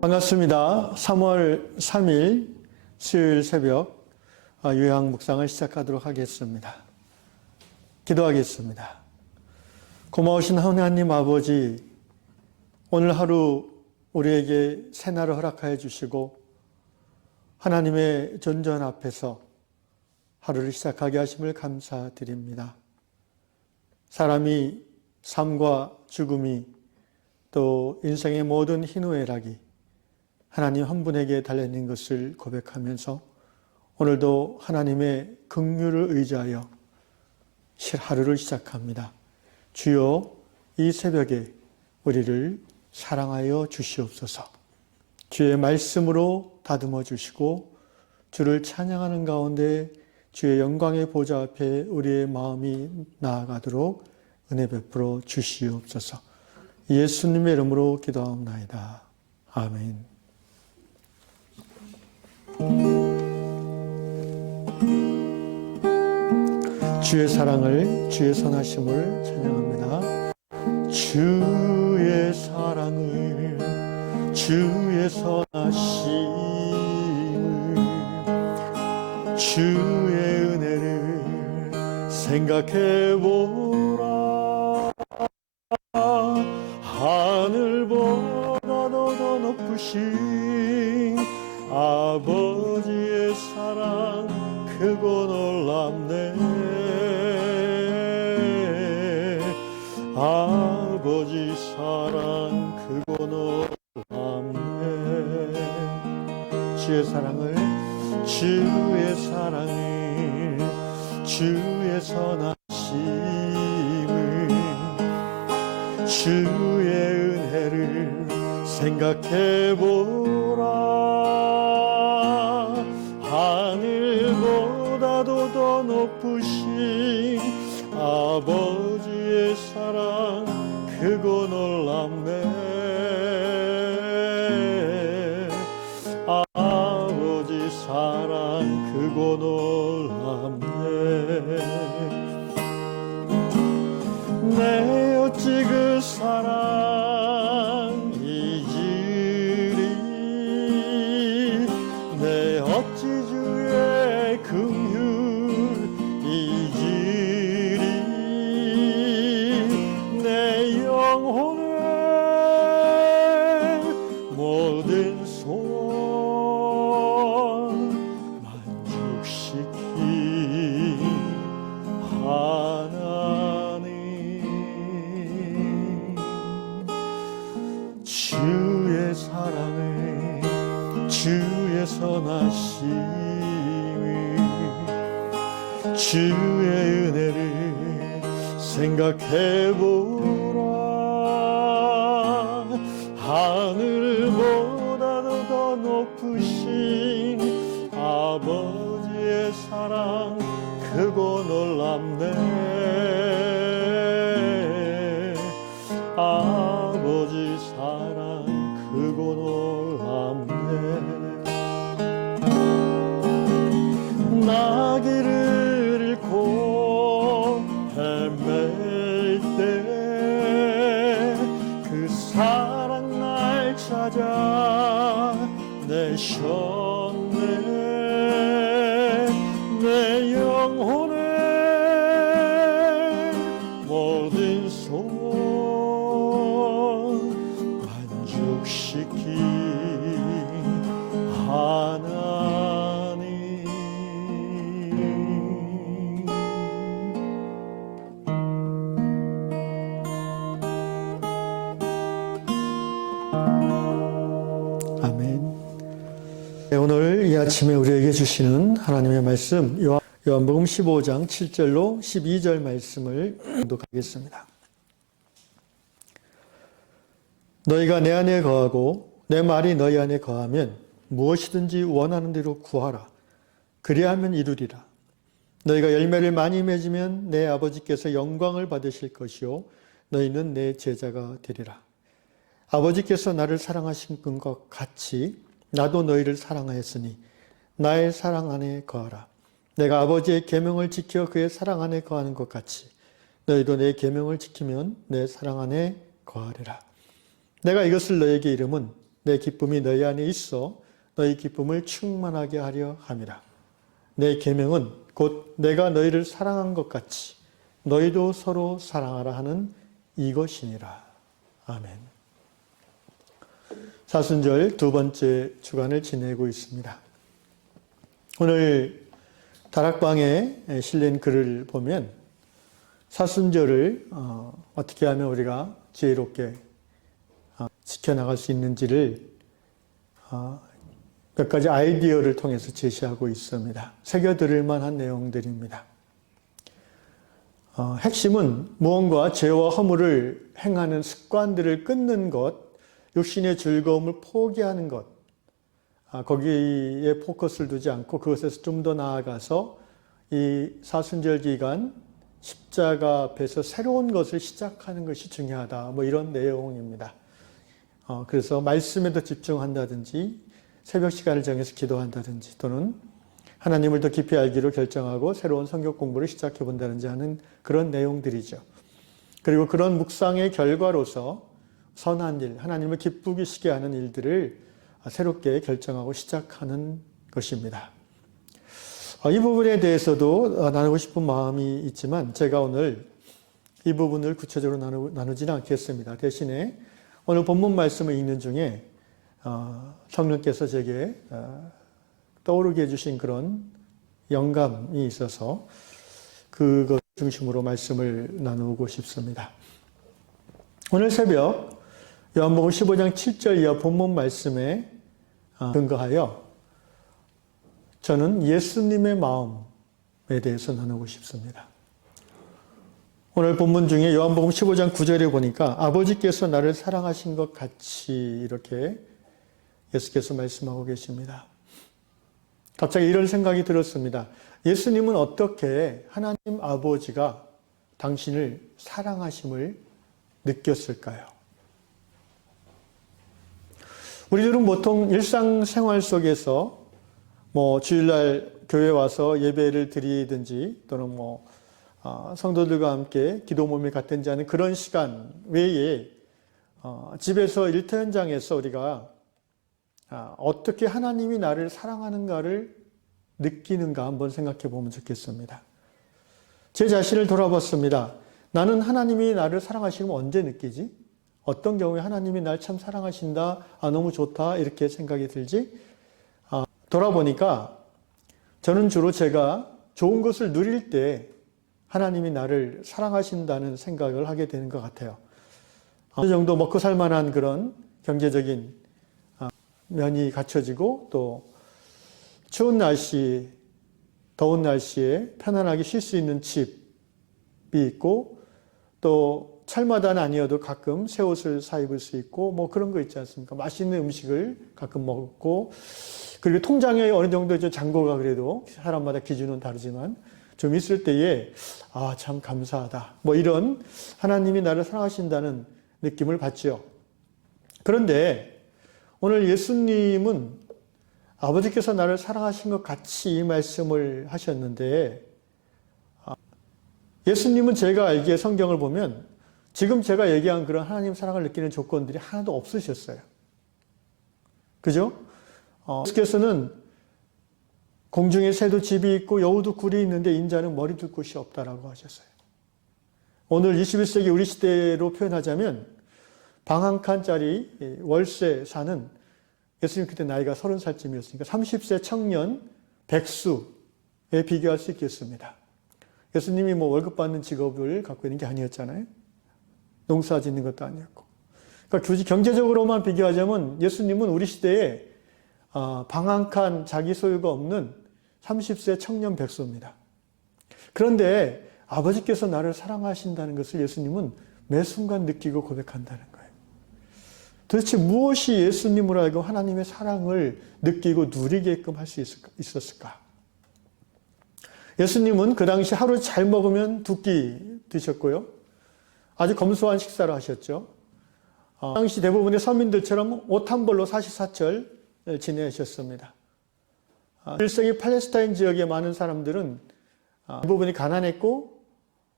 반갑습니다. 3월 3일 수요일 새벽 요약 묵상을 시작하도록 하겠습니다. 기도하겠습니다. 고마우신 하나님 아버지, 오늘 하루 우리에게 새날을 허락하여 주시고 하나님의 존전 앞에서 하루를 시작하게 하심을 감사드립니다. 사람이 삶과 죽음이 또 인생의 모든 희노애락이 하나님 한 분에게 달려있는 것을 고백하면서 오늘도 하나님의 긍휼을 의지하여 하루를 시작합니다. 주여, 이 새벽에 우리를 사랑하여 주시옵소서. 주의 말씀으로 다듬어 주시고 주를 찬양하는 가운데 주의 영광의 보좌 앞에 우리의 마음이 나아가도록 은혜 베풀어 주시옵소서. 예수님의 이름으로 기도하옵나이다. 아멘. 주의 사랑을, 주의 선하심을 찬양합니다. 주의 사랑을, 주의 선하심을, 주의 은혜를 생각해보라. 하늘보다도 더 높으신 아버지의 사랑 크고 놀랍네. 아버지 사랑 크고 놀랍네. 주의 사랑을, 주의 사랑을, 주의 선하심을, 주의 은혜를 생각해보라. 하늘보다도 더 높으신 아버지의 사랑 크고 놀랍네. 아버지 사랑 크고 놀랍네. 내 어찌 그 사랑 잊으리. 내 어찌 주의 긍휼 잊으리. 내 영혼의 모든 소원 만족시킨 하나님. 주의 사랑을, 주의 선하심을, 주의 은혜를 생각해보라. 하늘보다도 더 높으신 아버지의 사랑 크고 놀랍네. 아버지 사랑 크고 놀랍네. 나 길을 잃고 헤맬 때 그 사랑 날 찾아 내셨네. 내 영혼의 모든 소원 만족시킨 하나님. 아멘. 오늘 이 아침에 우리에게 주시는 하나님의 말씀, 요한복음 15장 7절로 12절 말씀을 교독하겠습니다. 너희가 내 안에 거하고 내 말이 너희 안에 거하면 무엇이든지 원하는 대로 구하라. 그리하면 이루리라. 너희가 열매를 많이 맺으면 내 아버지께서 영광을 받으실 것이요 너희는 내 제자가 되리라. 아버지께서 나를 사랑하신 것 같이 나도 너희를 사랑하였으니 나의 사랑 안에 거하라. 내가 아버지의 계명을 지켜 그의 사랑 안에 거하는 것 같이 너희도 내 계명을 지키면 내 사랑 안에 거하리라. 내가 이것을 너희에게 이름은 내 기쁨이 너희 안에 있어 너희 기쁨을 충만하게 하려 함이라. 내 계명은 곧 내가 너희를 사랑한 것 같이 너희도 서로 사랑하라 하는 이것이니라. 아멘. 사순절 두 번째 주간을 지내고 있습니다. 오늘 다락방에 실린 글을 보면 사순절을 어떻게 하면 우리가 지혜롭게 지켜나갈 수 있는지를 몇 가지 아이디어를 통해서 제시하고 있습니다. 새겨들을 만한 내용들입니다. 핵심은 무언가 죄와 허물을 행하는 습관들을 끊는 것, 육신의 즐거움을 포기하는 것, 거기에 포커스를 두지 않고 그것에서 좀 더 나아가서 이 사순절 기간 십자가 앞에서 새로운 것을 시작하는 것이 중요하다. 뭐 이런 내용입니다. 그래서 말씀에 더 집중한다든지 새벽 시간을 정해서 기도한다든지 또는 하나님을 더 깊이 알기로 결정하고 새로운 성경 공부를 시작해 본다든지 하는 그런 내용들이죠. 그리고 그런 묵상의 결과로서 선한 일, 하나님을 기쁘시게 하는 일들을 새롭게 결정하고 시작하는 것입니다. 이 부분에 대해서도 나누고 싶은 마음이 있지만 제가 오늘 이 부분을 구체적으로 나누지는 않겠습니다. 대신에 오늘 본문 말씀을 읽는 중에 성령께서 제게 떠오르게 해주신 그런 영감이 있어서 그것 중심으로 말씀을 나누고 싶습니다. 오늘 새벽 요한복음 15장 7절 이하 본문 말씀에 근거하여 저는 예수님의 마음에 대해서 나누고 싶습니다. 오늘 본문 중에 요한복음 15장 9절에 보니까 아버지께서 나를 사랑하신 것 같이 이렇게 예수께서 말씀하고 계십니다. 갑자기 이런 생각이 들었습니다. 예수님은 어떻게 하나님 아버지가 당신을 사랑하심을 느꼈을까요? 우리들은 보통 일상생활 속에서 주일날 교회 와서 예배를 드리든지 또는 성도들과 함께 기도 모임에 갔든지 하는 그런 시간 외에 집에서 일터 현장에서 우리가 어떻게 하나님이 나를 사랑하는가를 느끼는가 한번 생각해 보면 좋겠습니다. 제 자신을 돌아봤습니다. 나는 하나님이 나를 사랑하시면 언제 느끼지? 어떤 경우에 하나님이 날 참 사랑하신다, 너무 좋다 이렇게 생각이 들지? 돌아보니까 저는 주로 제가 좋은 것을 누릴 때 하나님이 나를 사랑하신다는 생각을 하게 되는 것 같아요. 어느 정도 먹고 살 만한 그런 경제적인 면이 갖춰지고 또 추운 날씨, 더운 날씨에 편안하게 쉴 수 있는 집이 있고 또 철마다는 아니어도 가끔 새 옷을 사 입을 수 있고 그런 거 있지 않습니까? 맛있는 음식을 가끔 먹고 그리고 통장에 어느 정도 잔고가 그래도 사람마다 기준은 다르지만 좀 있을 때에 참 감사하다. 이런 하나님이 나를 사랑하신다는 느낌을 받죠. 그런데 오늘 예수님은 아버지께서 나를 사랑하신 것 같이 이 말씀을 하셨는데 예수님은 제가 알기에 성경을 보면 지금 제가 얘기한 그런 하나님 사랑을 느끼는 조건들이 하나도 없으셨어요. 그죠? 예수께서는 공중에 새도 집이 있고 여우도 굴이 있는데 인자는 머리 둘 곳이 없다라고 하셨어요. 오늘 21세기 우리 시대로 표현하자면 방 한 칸짜리 월세 사는 예수님 그때 나이가 30살쯤이었으니까 30세 청년 백수에 비교할 수 있겠습니다. 예수님이 월급 받는 직업을 갖고 있는 게 아니었잖아요. 농사 짓는 것도 아니었고. 그러니까 굳이 경제적으로만 비교하자면 예수님은 우리 시대에 방 한 칸 자기 소유가 없는 30세 청년 백수입니다. 그런데 아버지께서 나를 사랑하신다는 것을 예수님은 매 순간 느끼고 고백한다는 거예요. 도대체 무엇이 예수님으로 하여금 하나님의 사랑을 느끼고 누리게끔 할 수 있었을까? 예수님은 그 당시 하루 잘 먹으면 2끼 드셨고요. 아주 검소한 식사를 하셨죠. 당시 대부분의 서민들처럼 옷 한 벌로 사시사철 지내셨습니다. 1세기 팔레스타인 지역의 많은 사람들은 대부분이 가난했고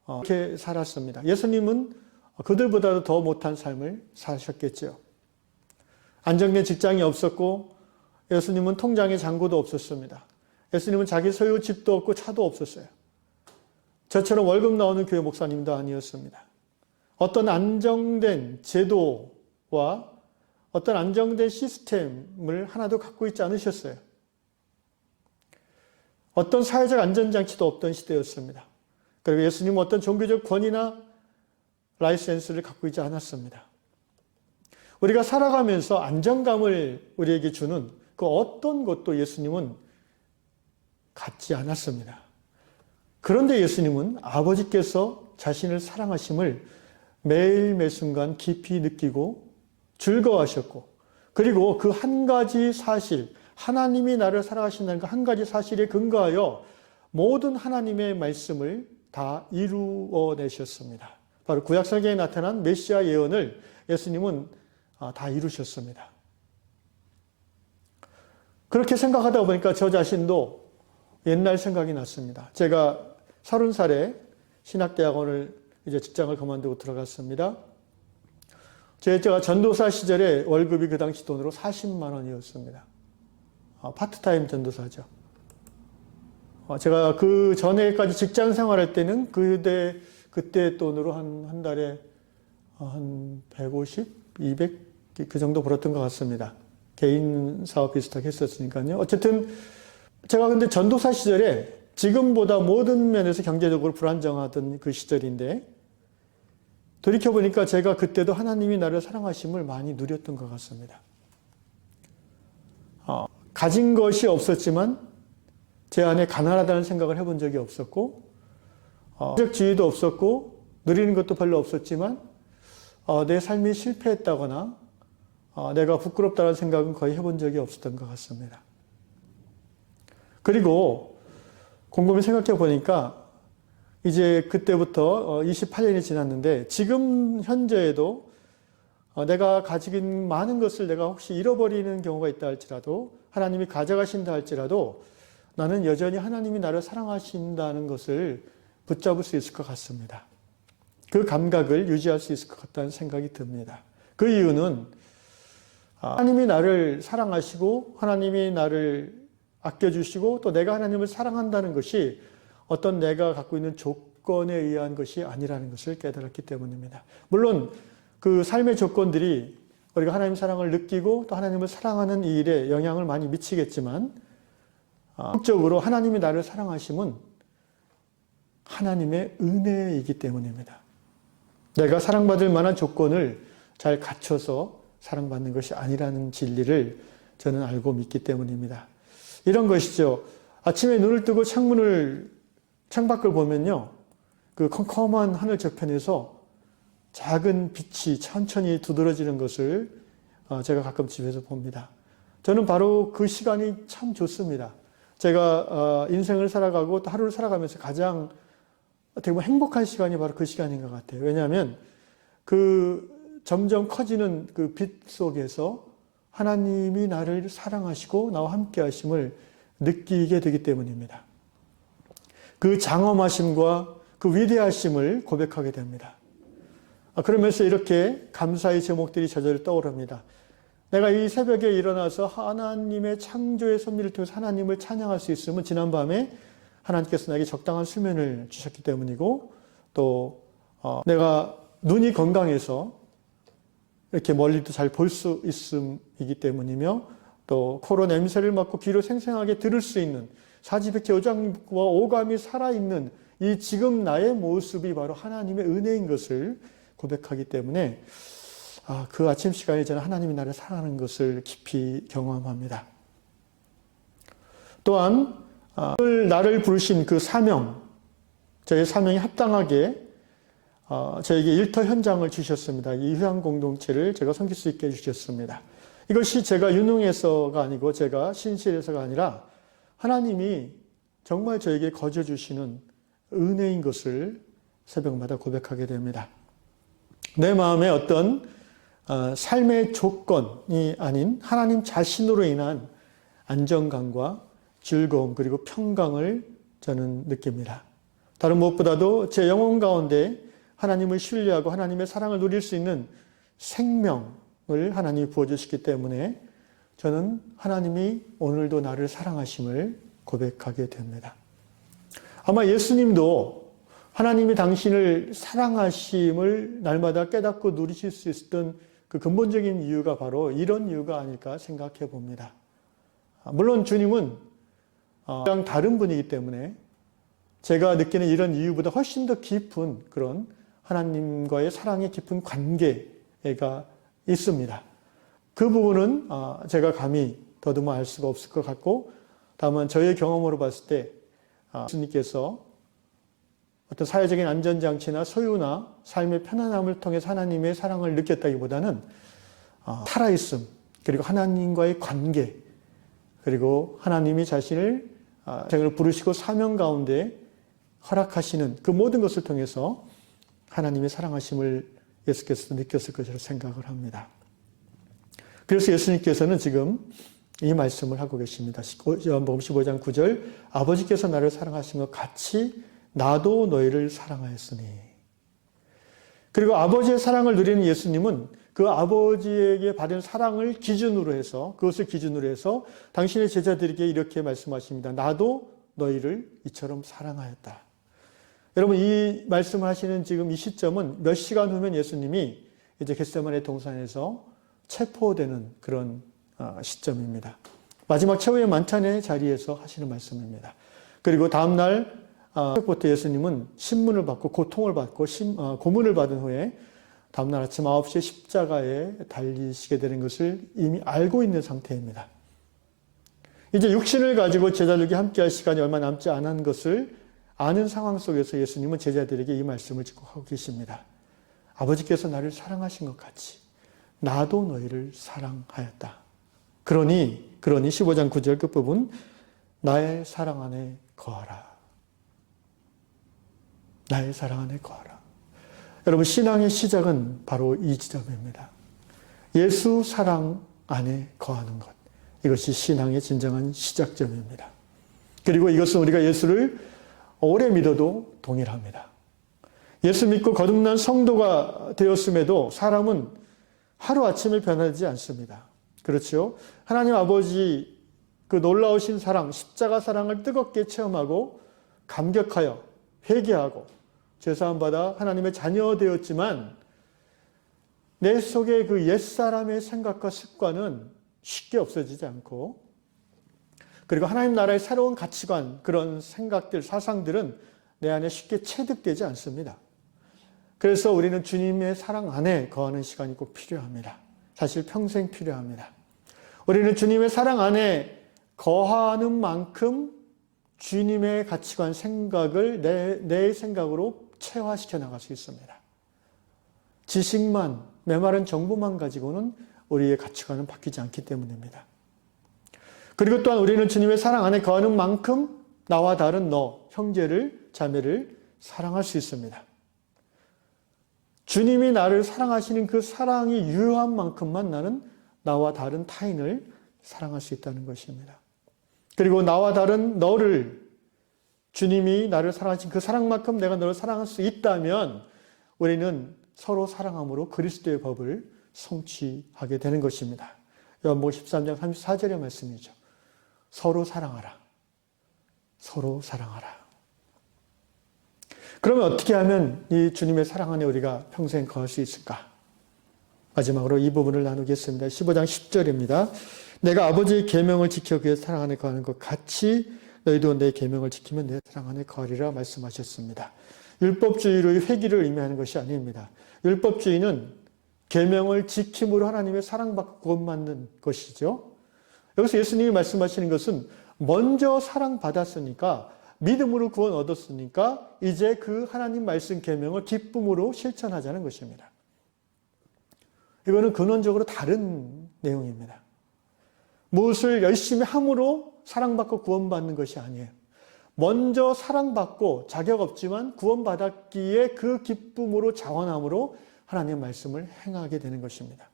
그렇게 살았습니다. 예수님은 그들보다도 더 못한 삶을 사셨겠죠. 안정된 직장이 없었고 예수님은 통장에 잔고도 없었습니다. 예수님은 자기 소유 집도 없고 차도 없었어요. 저처럼 월급 나오는 교회 목사님도 아니었습니다. 어떤 안정된 제도와 어떤 안정된 시스템을 하나도 갖고 있지 않으셨어요. 어떤 사회적 안전장치도 없던 시대였습니다. 그리고 예수님은 어떤 종교적 권위나 라이센스를 갖고 있지 않았습니다. 우리가 살아가면서 안정감을 우리에게 주는 그 어떤 것도 예수님은 갖지 않았습니다. 그런데 예수님은 아버지께서 자신을 사랑하심을 매일 매순간 깊이 느끼고 즐거워하셨고, 그리고 그 한 가지 사실, 하나님이 나를 사랑하신다는 그 한 가지 사실에 근거하여 모든 하나님의 말씀을 다 이루어내셨습니다. 바로 구약성경에 나타난 메시아 예언을 예수님은 다 이루셨습니다. 그렇게 생각하다 보니까 저 자신도 옛날 생각이 났습니다. 제가 30살에 신학대학원을 이제 직장을 그만두고 들어갔습니다. 제가 전도사 시절에 월급이 그 당시 돈으로 40만 원이었습니다. 파트타임 전도사죠. 제가 그 전에까지 직장 생활할 때는 그때 돈으로 한 달에 한 150, 200 그 정도 벌었던 것 같습니다. 개인 사업 비슷하게 했었으니까요. 어쨌든 제가 근데 전도사 시절에 지금보다 모든 면에서 경제적으로 불안정하던 그 시절인데 돌이켜보니까 제가 그때도 하나님이 나를 사랑하심을 많이 누렸던 것 같습니다. 가진 것이 없었지만 제 안에 가난하다는 생각을 해본 적이 없었고 적지위도 없었고 누리는 것도 별로 없었지만 내 삶이 실패했다거나 내가 부끄럽다는 생각은 거의 해본 적이 없었던 것 같습니다. 그리고 곰곰이 생각해 보니까 이제 그때부터 28년이 지났는데 지금 현재에도 내가 가지고 있는 많은 것을 내가 혹시 잃어버리는 경우가 있다 할지라도 하나님이 가져가신다 할지라도 나는 여전히 하나님이 나를 사랑하신다는 것을 붙잡을 수 있을 것 같습니다. 그 감각을 유지할 수 있을 것 같다는 생각이 듭니다. 그 이유는 하나님이 나를 사랑하시고 하나님이 나를 아껴주시고 또 내가 하나님을 사랑한다는 것이 어떤 내가 갖고 있는 조건에 의한 것이 아니라는 것을 깨달았기 때문입니다. 물론 그 삶의 조건들이 우리가 하나님 사랑을 느끼고 또 하나님을 사랑하는 이 일에 영향을 많이 미치겠지만 적으로 하나님이 나를 사랑하심은 하나님의 은혜이기 때문입니다. 내가 사랑받을 만한 조건을 잘 갖춰서 사랑받는 것이 아니라는 진리를 저는 알고 믿기 때문입니다. 이런 것이죠. 아침에 눈을 뜨고 창밖을 보면요. 그 컴컴한 하늘 저편에서 작은 빛이 천천히 두드러지는 것을 제가 가끔 집에서 봅니다. 저는 바로 그 시간이 참 좋습니다. 제가 인생을 살아가고 또 하루를 살아가면서 가장 어떻게 보면 행복한 시간이 바로 그 시간인 것 같아요. 왜냐하면 그 점점 커지는 그 빛 속에서 하나님이 나를 사랑하시고 나와 함께 하심을 느끼게 되기 때문입니다. 그 장엄하심과 그 위대하심을 고백하게 됩니다. 그러면서 이렇게 감사의 제목들이 저절로 떠오릅니다. 내가 이 새벽에 일어나서 하나님의 창조의 섭리를 통해서 하나님을 찬양할 수 있으면 지난밤에 하나님께서 나에게 적당한 수면을 주셨기 때문이고 또 내가 눈이 건강해서 이렇게 멀리도 잘 볼 수 있음이기 때문이며 또 코로 냄새를 맡고 귀로 생생하게 들을 수 있는 사지백체 오장과 오감이 살아있는 이 지금 나의 모습이 바로 하나님의 은혜인 것을 고백하기 때문에 그 아침 시간에 저는 하나님이 나를 사랑하는 것을 깊이 경험합니다. 또한 나를 부르신 그 사명, 저의 사명에 합당하게 저에게 일터 현장을 주셨습니다. 이 휴양 공동체를 제가 섬길 수 있게 해주셨습니다. 이것이 제가 유능해서가 아니고 제가 신실해서가 아니라 하나님이 정말 저에게 거저 주시는 은혜인 것을 새벽마다 고백하게 됩니다. 내 마음에 어떤 삶의 조건이 아닌 하나님 자신으로 인한 안정감과 즐거움 그리고 평강을 저는 느낍니다. 다른 무엇보다도 제 영혼 가운데 하나님을 신뢰하고 하나님의 사랑을 누릴 수 있는 생명을 하나님이 부어주시기 때문에 저는 하나님이 오늘도 나를 사랑하심을 고백하게 됩니다. 아마 예수님도 하나님이 당신을 사랑하심을 날마다 깨닫고 누리실 수 있었던 그 근본적인 이유가 바로 이런 이유가 아닐까 생각해 봅니다. 물론 주님은 그냥 다른 분이기 때문에 제가 느끼는 이런 이유보다 훨씬 더 깊은 그런 하나님과의 사랑의 깊은 관계가 있습니다. 그 부분은 제가 감히 더듬어 알 수가 없을 것 같고, 다만 저의 경험으로 봤을 때 예수님께서 어떤 사회적인 안전장치나 소유나 삶의 편안함을 통해서 하나님의 사랑을 느꼈다기보다는 살아있음, 그리고 하나님과의 관계, 그리고 하나님이 자신을 부르시고 사명 가운데 허락하시는 그 모든 것을 통해서 하나님의 사랑하심을 예수께서 느꼈을 것이라고 생각을 합니다. 그래서 예수님께서는 지금 이 말씀을 하고 계십니다. 요한복음 15장 9절, 아버지께서 나를 사랑하신 것 같이 나도 너희를 사랑하였으니. 그리고 아버지의 사랑을 누리는 예수님은 그 아버지에게 받은 사랑을 기준으로 해서, 그것을 기준으로 해서 당신의 제자들에게 이렇게 말씀하십니다. 나도 너희를 이처럼 사랑하였다. 여러분, 이 말씀을 하시는 지금 이 시점은 몇 시간 후면 예수님이 이제 겟세마네 동산에서 체포되는 그런 시점입니다. 마지막 최후의 만찬의 자리에서 하시는 말씀입니다. 그리고 다음날 새벽부터 예수님은 신문을 받고 고통을 받고 고문을 받은 후에 다음날 아침 9시에 십자가에 달리시게 되는 것을 이미 알고 있는 상태입니다. 이제 육신을 가지고 제자들과 함께할 시간이 얼마 남지 않은 것을 아는 상황 속에서 예수님은 제자들에게 이 말씀을 짓고 하고 계십니다. 아버지께서 나를 사랑하신 것 같이 나도 너희를 사랑하였다. 그러니 15장 9절 끝부분, 나의 사랑 안에 거하라. 나의 사랑 안에 거하라. 여러분, 신앙의 시작은 바로 이 지점입니다. 예수 사랑 안에 거하는 것. 이것이 신앙의 진정한 시작점입니다. 그리고 이것은 우리가 예수를 오래 믿어도 동일합니다. 예수 믿고 거듭난 성도가 되었음에도 사람은 하루아침에 변하지 않습니다. 그렇죠? 하나님 아버지 그 놀라우신 사랑, 십자가 사랑을 뜨겁게 체험하고 감격하여 회개하고 죄사함 받아 하나님의 자녀 되었지만 내 속에 그 옛사람의 생각과 습관은 쉽게 없어지지 않고, 그리고 하나님 나라의 새로운 가치관, 그런 생각들, 사상들은 내 안에 쉽게 체득되지 않습니다. 그래서 우리는 주님의 사랑 안에 거하는 시간이 꼭 필요합니다. 사실 평생 필요합니다. 우리는 주님의 사랑 안에 거하는 만큼 주님의 가치관, 생각을 내 생각으로 체화시켜 나갈 수 있습니다. 지식만, 메마른 정보만 가지고는 우리의 가치관은 바뀌지 않기 때문입니다. 그리고 또한 우리는 주님의 사랑 안에 거하는 만큼 나와 다른 너, 형제를, 자매를 사랑할 수 있습니다. 주님이 나를 사랑하시는 그 사랑이 유효한 만큼만 나는 나와 다른 타인을 사랑할 수 있다는 것입니다. 그리고 나와 다른 너를 주님이 나를 사랑하신 그 사랑만큼 내가 너를 사랑할 수 있다면 우리는 서로 사랑함으로 그리스도의 법을 성취하게 되는 것입니다. 요한복음 13장 34절의 말씀이죠. 서로 사랑하라. 서로 사랑하라. 그러면 어떻게 하면 이 주님의 사랑 안에 우리가 평생 거할 수 있을까? 마지막으로 이 부분을 나누겠습니다. 15장 10절입니다. 내가 아버지의 계명을 지켜 그의 사랑 안에 거하는 것 같이 너희도 내 계명을 지키면 내 사랑 안에 거하리라 말씀하셨습니다. 율법주의로의 회귀를 의미하는 것이 아닙니다. 율법주의는 계명을 지킴으로 하나님의 사랑받고 구원받는 것이죠. 여기서 예수님이 말씀하시는 것은 먼저 사랑받았으니까, 믿음으로 구원 얻었으니까 이제 그 하나님 말씀 계명을 기쁨으로 실천하자는 것입니다. 이거는 근원적으로 다른 내용입니다. 무엇을 열심히 함으로 사랑받고 구원받는 것이 아니에요. 먼저 사랑받고 자격 없지만 구원받았기에 그 기쁨으로 자원함으로 하나님의 말씀을 행하게 되는 것입니다.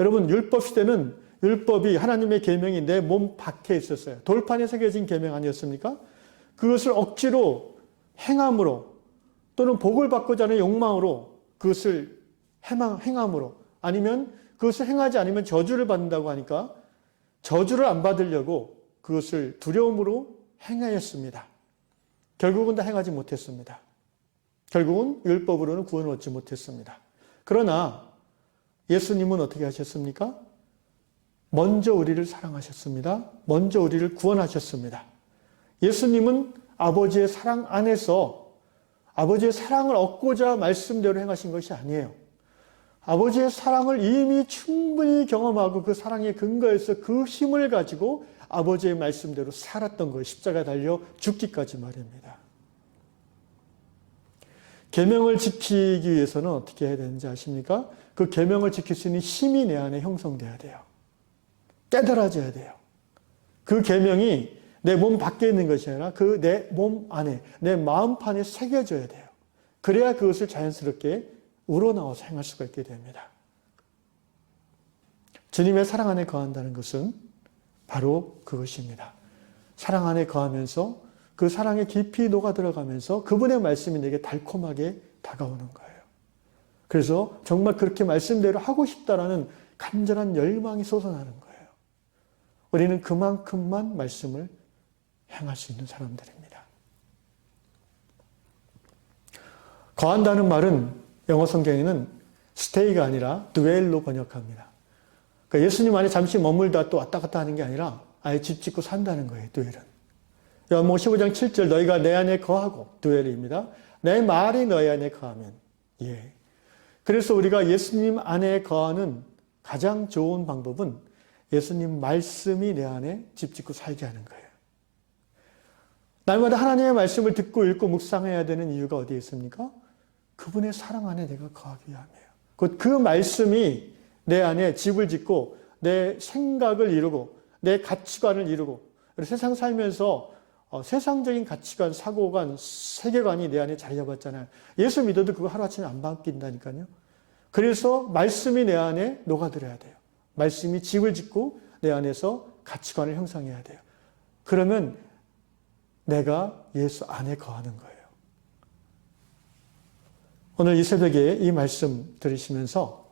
여러분, 율법 시대는 율법이, 하나님의 계명이 내 몸 밖에 있었어요. 돌판에 새겨진 계명 아니었습니까? 그것을 억지로 행함으로, 또는 복을 받고자 하는 욕망으로 그것을 행함으로, 아니면 그것을 행하지 않으면 저주를 받는다고 하니까 저주를 안 받으려고 그것을 두려움으로 행하였습니다. 결국은 다 행하지 못했습니다. 결국은 율법으로는 구원을 얻지 못했습니다. 그러나 예수님은 어떻게 하셨습니까? 먼저 우리를 사랑하셨습니다. 먼저 우리를 구원하셨습니다. 예수님은 아버지의 사랑 안에서 아버지의 사랑을 얻고자 말씀대로 행하신 것이 아니에요. 아버지의 사랑을 이미 충분히 경험하고 그 사랑의 근거에서 그 힘을 가지고 아버지의 말씀대로 살았던 거예요. 십자가에 달려 죽기까지 말입니다. 계명을 지키기 위해서는 어떻게 해야 되는지 아십니까? 그 계명을 지킬 수 있는 힘이 내 안에 형성돼야 돼요. 깨달아져야 돼요. 그 계명이 내 몸 밖에 있는 것이 아니라 그 내 몸 안에, 내 마음판에 새겨져야 돼요. 그래야 그것을 자연스럽게 우러나와서 행할 수가 있게 됩니다. 주님의 사랑 안에 거한다는 것은 바로 그것입니다. 사랑 안에 거하면서 그 사랑에 깊이 녹아들어가면서 그분의 말씀이 내게 달콤하게 다가오는 거예요. 그래서 정말 그렇게 말씀대로 하고 싶다라는 간절한 열망이 솟아나는 거예요. 우리는 그만큼만 말씀을 행할 수 있는 사람들입니다. 거한다는 말은 영어 성경에는 stay가 아니라 dwell로 번역합니다. 그러니까 예수님 안에 잠시 머물다 또 왔다 갔다 하는 게 아니라 아예 집 짓고 산다는 거예요. dwell은. 요한복음 15장 7절 너희가 내 안에 거하고 dwell입니다. 내 말이 너희 안에 거하면 예. 그래서 우리가 예수님 안에 거하는 가장 좋은 방법은 예수님 말씀이 내 안에 집 짓고 살게 하는 거예요. 날마다 하나님의 말씀을 듣고 읽고 묵상해야 되는 이유가 어디에 있습니까? 그분의 사랑 안에 내가 거하기 위함이에요. 곧 그 말씀이 내 안에 집을 짓고 내 생각을 이루고 내 가치관을 이루고 세상 살면서 세상적인 가치관, 사고관, 세계관이 내 안에 자리 잡았잖아요. 예수 믿어도 그거 하루아침에 안 바뀐다니까요. 그래서 말씀이 내 안에 녹아들어야 돼요. 말씀이 집을 짓고 내 안에서 가치관을 형성해야 돼요. 그러면 내가 예수 안에 거하는 거예요. 오늘 이 새벽에 이 말씀 들으시면서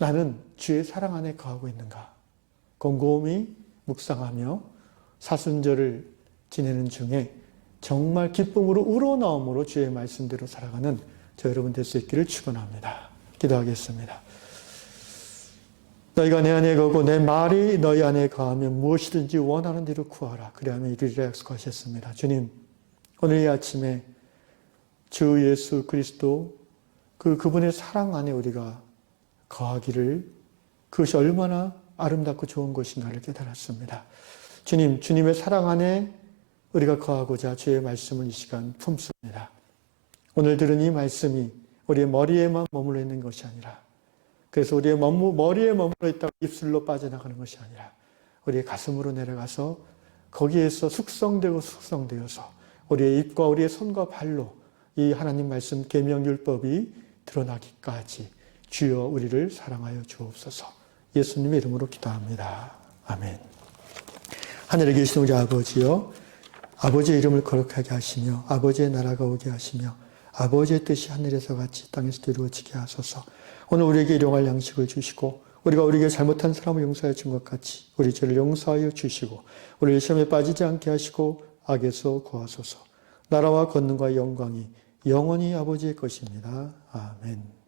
나는 주의 사랑 안에 거하고 있는가? 곰곰이 묵상하며 사순절을 지내는 중에 정말 기쁨으로 우러나옴으로 주의 말씀대로 살아가는 저 여러분 될 수 있기를 축원합니다. 기도하겠습니다. 너희가 내 안에 거하고 내 말이 너희 안에 거하면 무엇이든지 원하는 대로 구하라. 그리하면 이루리라 약속하셨습니다. 주님, 오늘 이 아침에 주 예수 그리스도 그분의 사랑 안에 우리가 거하기를 그것이 얼마나 아름답고 좋은 것인가를 깨달았습니다. 주님, 주님의 사랑 안에 우리가 거하고자 주의 말씀을 이 시간 품습니다. 오늘 들은 이 말씀이 우리의 머리에만 머물러 있는 것이 아니라 그래서 우리의 머리에 머물러 있다가 입술로 빠져나가는 것이 아니라 우리의 가슴으로 내려가서 거기에서 숙성되어서 우리의 입과 우리의 손과 발로 이 하나님 말씀 계명율법이 드러나기까지 주여 우리를 사랑하여 주옵소서. 예수님의 이름으로 기도합니다. 아멘. 하늘에 계신 우리 아버지여, 아버지의 이름을 거룩하게 하시며 아버지의 나라가 오게 하시며 아버지의 뜻이 하늘에서 같이 땅에서도 이루어지게 하소서. 오늘 우리에게 일용할 양식을 주시고 우리가 우리에게 잘못한 사람을 용서하여 준 것 같이 우리 죄를 용서하여 주시고 우리를 시험에 빠지지 않게 하시고 악에서 구하소서. 나라와 권능과 영광이 영원히 아버지의 것입니다. 아멘.